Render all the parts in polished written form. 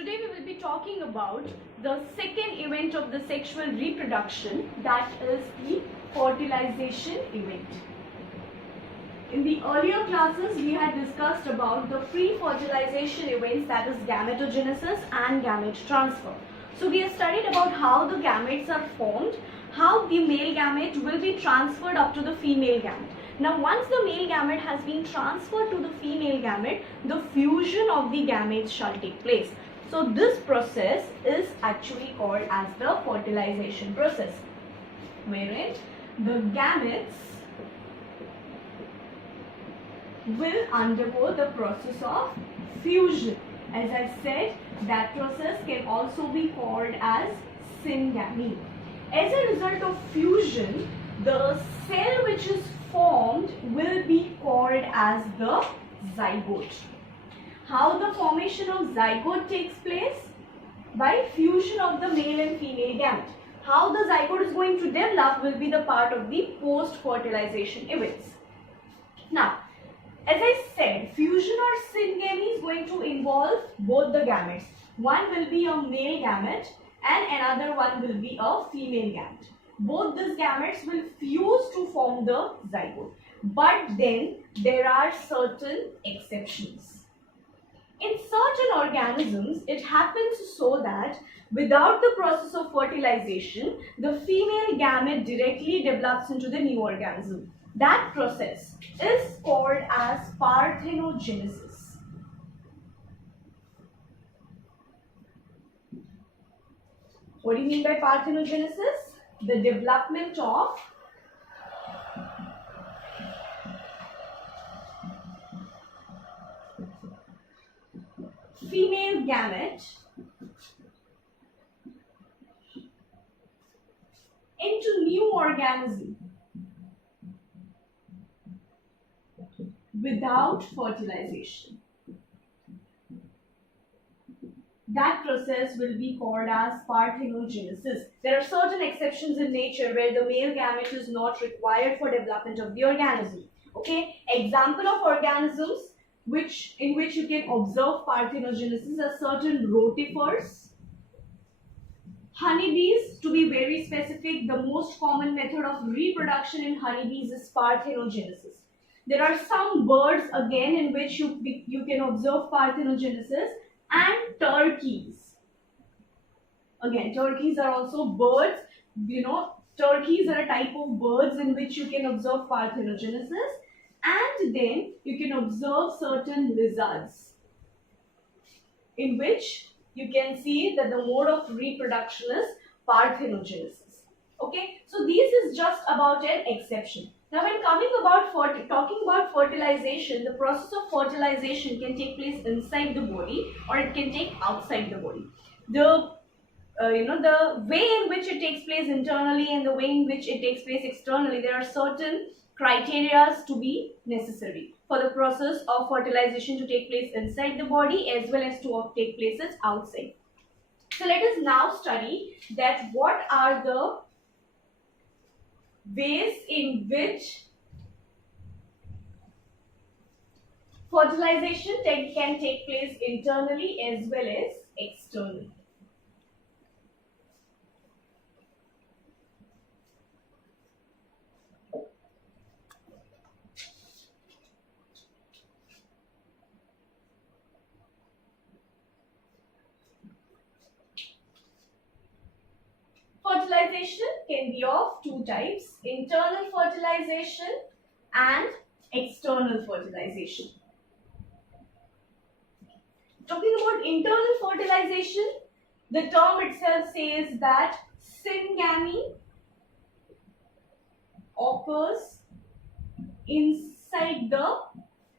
Today we will be talking about the second event of the sexual reproduction, that is the fertilization event. In the earlier classes we had discussed about the pre-fertilization events, that is gametogenesis and gamete transfer. So we have studied about how the gametes are formed, how the male gamete will be transferred up to the female gamete. Now once the male gamete has been transferred to the female gamete, the fusion of the gametes shall take place. So this process is actually called as the fertilization process, wherein the gametes will undergo the process of fusion. As I said, that process can also be called as syngamy. As a result of fusion, the cell which is formed will be called as the zygote. How the formation of zygote takes place? By fusion of the male and female gamete. How the zygote is going to develop will be the part of the post-fertilization events. Now, as I said, fusion or syngamy is going to involve both the gametes. One will be a male gamete and another one will be a female gamete. Both these gametes will fuse to form the zygote. But then there are certain exceptions. In certain organisms, it happens so that without the process of fertilization, the female gamete directly develops into the new organism. That process is called as parthenogenesis. What do you mean by parthenogenesis? The development of female gamete into new organism without fertilization. That process will be called as parthenogenesis. There are certain exceptions in nature where the male gamete is not required for development of the organism. Okay, example of organisms in which you can observe parthenogenesis are certain rotifers, honeybees. To be very specific, the most common method of reproduction in honeybees is parthenogenesis. There are some birds again in which you can observe parthenogenesis, and turkeys. Again, turkeys are also birds. Turkeys are a type of birds in which you can observe parthenogenesis. And then you can observe certain lizards in which you can see that the mode of reproduction is parthenogenesis. Okay, so this is just about an exception. Now when talking about fertilization, the process of fertilization can take place inside the body or it can take outside the body. The way in which it takes place internally and the way in which it takes place externally, there are certain criteria to be necessary for the process of fertilization to take place inside the body as well as to take places outside. So let us now study that what are the ways in which fertilization can take place internally as well as externally. Fertilization can be of two types: internal fertilization and external fertilization. Talking about internal fertilization, the term itself says that syngamy occurs inside the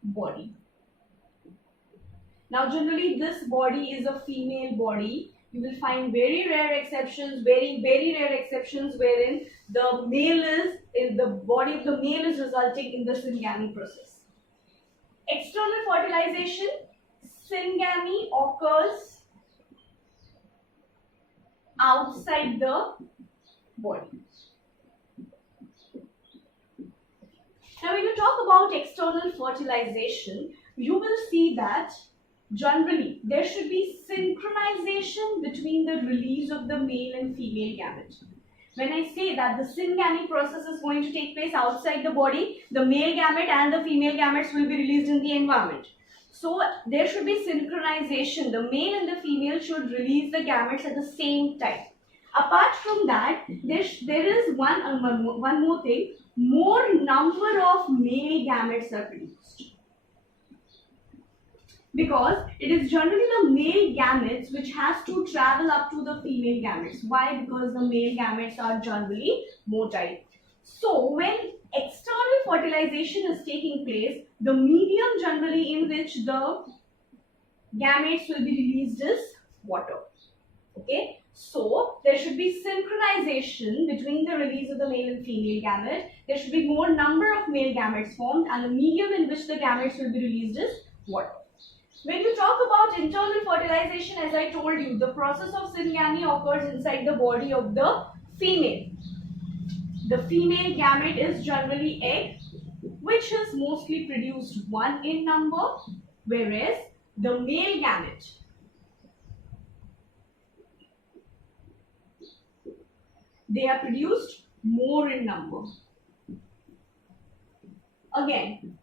body. Now generally this body is a female body. You will find very rare exceptions, very rare exceptions wherein the body of the male is resulting in the syngamy process. External fertilization, syngamy occurs outside the body. Now when you talk about external fertilization, you will see that generally there should be synchronization between the release of the male and female gamete. When I say that the syngamy process is going to take place outside the body, the male gamete and the female gametes will be released in the environment. So there should be synchronization. The male and the female should release the gametes at the same time. Apart from that, there is one more thing. More number of male gametes are produced, because it is generally the male gametes which has to travel up to the female gametes. Why? Because the male gametes are generally motile. So when external fertilization is taking place, the medium generally in which the gametes will be released is water. Okay, so there should be synchronization between the release of the male and female gamete. There should be more number of male gametes formed, and the medium in which the gametes will be released is water. When you talk about internal fertilization, as I told you, the process of syngamy occurs inside the body of the female. The female gamete is generally egg, which is mostly produced one in number, whereas the male gamete they are produced more in number. Again,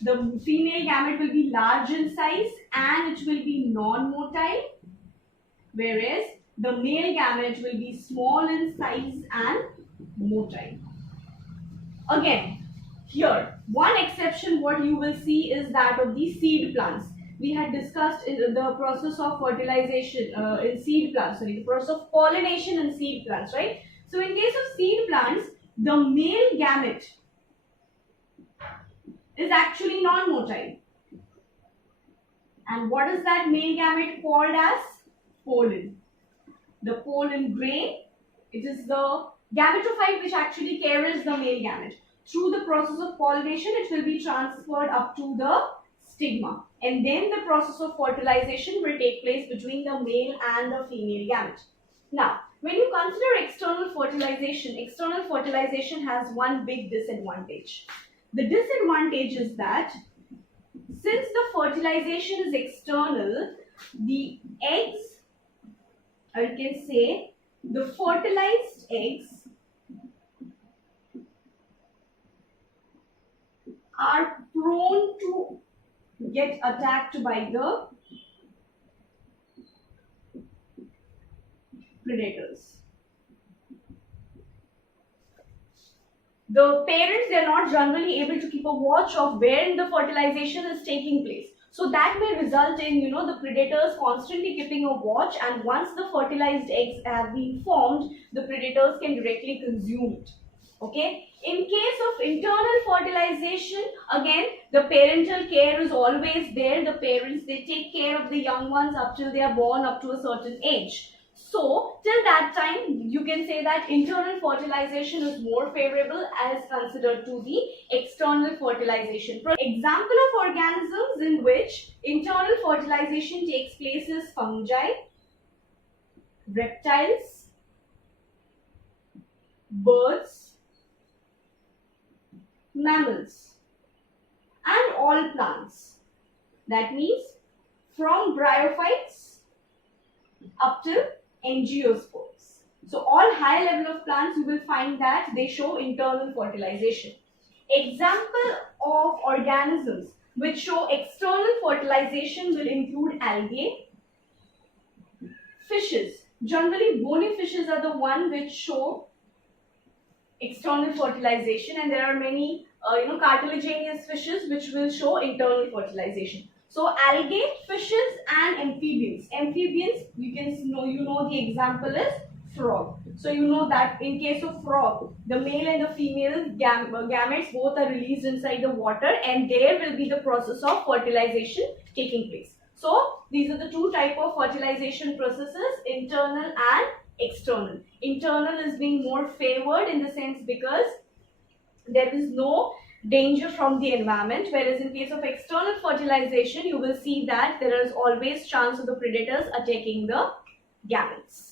the female gamete will be large in size and it will be non-motile, whereas the male gamete will be small in size and motile. Again, here, one exception what you will see is that of the seed plants. We had discussed in the process of fertilization in seed plants, the process of pollination in seed plants, right? So in case of seed plants, the male gamete is actually non-motile. And what is that male gamete called as? Pollen. The pollen grain, it is the gametophyte which actually carries the male gamete. Through the process of pollination, it will be transferred up to the stigma. And then the process of fertilization will take place between the male and the female gamete. Now, when you consider external fertilization has one big disadvantage. The disadvantage is that since the fertilization is external, the eggs, or you can say the fertilized eggs, are prone to get attacked by the predators. The parents, they are not generally able to keep a watch of where the fertilization is taking place. So that may result in, the predators constantly keeping a watch, and once the fertilized eggs have been formed, the predators can directly consume it. Okay. In case of internal fertilization, again, the parental care is always there. The parents, they take care of the young ones up till they are born up to a certain age. So, till that time, you can say that internal fertilization is more favorable as considered to the external fertilization. Example of organisms in which internal fertilization takes place is fungi, reptiles, birds, mammals, and all plants. That means from bryophytes up to angiosperms. So all high level of plants, you will find that they show internal fertilization. Example of organisms which show external fertilization will include algae, fishes. Generally, bony fishes are the one which show external fertilization, and there are many cartilaginous fishes which will show internal fertilization. So algae, fishes, and amphibians. Amphibians, you know the example is frog. So you know that in case of frog, the male and the female gametes both are released inside the water, and there will be the process of fertilization taking place. So these are the two type of fertilization processes, internal and external. Internal is being more favored in the sense because there is no danger from the environment, whereas in case of external fertilization, you will see that there is always chance of the predators attacking the gametes.